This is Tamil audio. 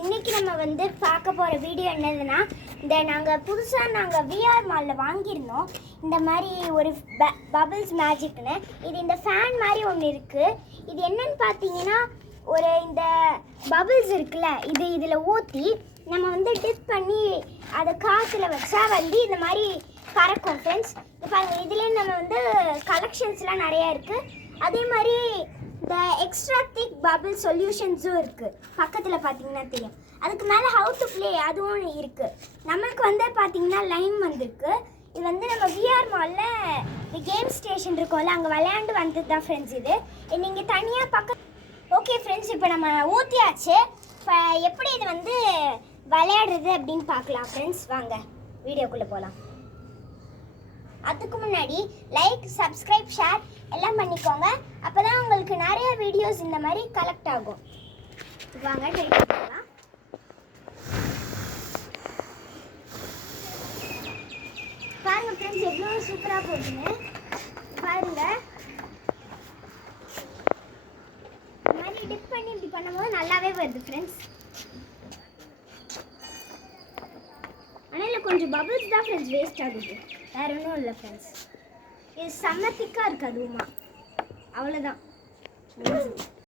இன்னைக்கு நம்ம வந்து பார்க்க போகிற வீடியோ என்னதுன்னா நாங்கள் புதுசாக விஆர் மாலில் வாங்கியிருந்தோம் இந்த மாதிரி ஒரு பபிள்ஸ் மேஜிக்னு. இது இந்த ஃபேன் மாதிரி ஒன்று இருக்குது. இது என்னன்னு பார்த்தீங்கன்னா இந்த பபிள்ஸ் இருக்குல்ல, இதில் ஊற்றி நம்ம வந்து டிப் பண்ணி அதை காற்றுல வச்சா வந்து இந்த மாதிரி பறக்கும் ஃப்ரெண்ட்ஸ். இப்போ இதுலேயே நம்ம வந்து கலெக்ஷன்ஸ்லாம் நிறையா இருக்குது. அதே மாதிரி இந்த எக்ஸ்ட்ரா திக் பபிள் சொல்யூஷன்ஸும் இருக்குது. பக்கத்தில் பார்த்தீங்கன்னா தெரியும். அதுக்கு மேலே ஹவு டு ப்ளே அதுவும் இருக்குது. நம்மளுக்கு வந்து பார்த்தீங்கன்னா லைன் வந்திருக்கு. இது வந்து நம்ம விஆர் மாலில் இந்த கேம் ஸ்டேஷன் இருக்கும்ல, அங்கே விளையாண்டு வந்தது தான் ஃப்ரெண்ட்ஸ். இது நீங்கள் தனியாக ஓகே ஃப்ரெண்ட்ஸ், இப்போ நம்ம ஊற்றியாச்சு. இப்போ எப்படி இது வந்து விளையாடுறது அப்படின்னு பார்க்கலாம் ஃப்ரெண்ட்ஸ். வாங்க வீடியோக்குள்ளே போகலாம். அதுக்கு முன்னாடி லைக், சப்ஸ்கிரைப், ஷேர் எல்லாம் பண்ணிக்கோங்க. அப்போ தான் உங்களுக்கு நிறைய வீடியோஸ் இந்த மாதிரி கலெக்ட் ஆகும். வாங்க ட்ரை பண்ணலாம். பாருங்கள் ஃப்ரெண்ட்ஸ், எவ்வளோ சூப்பராக போகுதுன்னு பாருங்கள். இந்த மாதிரி டிப் பண்ணி இப்படி பண்ணும்போது நல்லாவே வருது ஃப்ரெண்ட்ஸ். ஆனால் இல்லை கொஞ்சம் பபிள்ஸ் தான் ஃப்ரெண்ட்ஸ் வேஸ்ட் ஆகுது, வேறு ஒன்றும் இல்லை ஃப்ரெண்ட்ஸ். இது செம்ம திக்காக இருக்குது. அதுவுமா அவ்வளோதான்.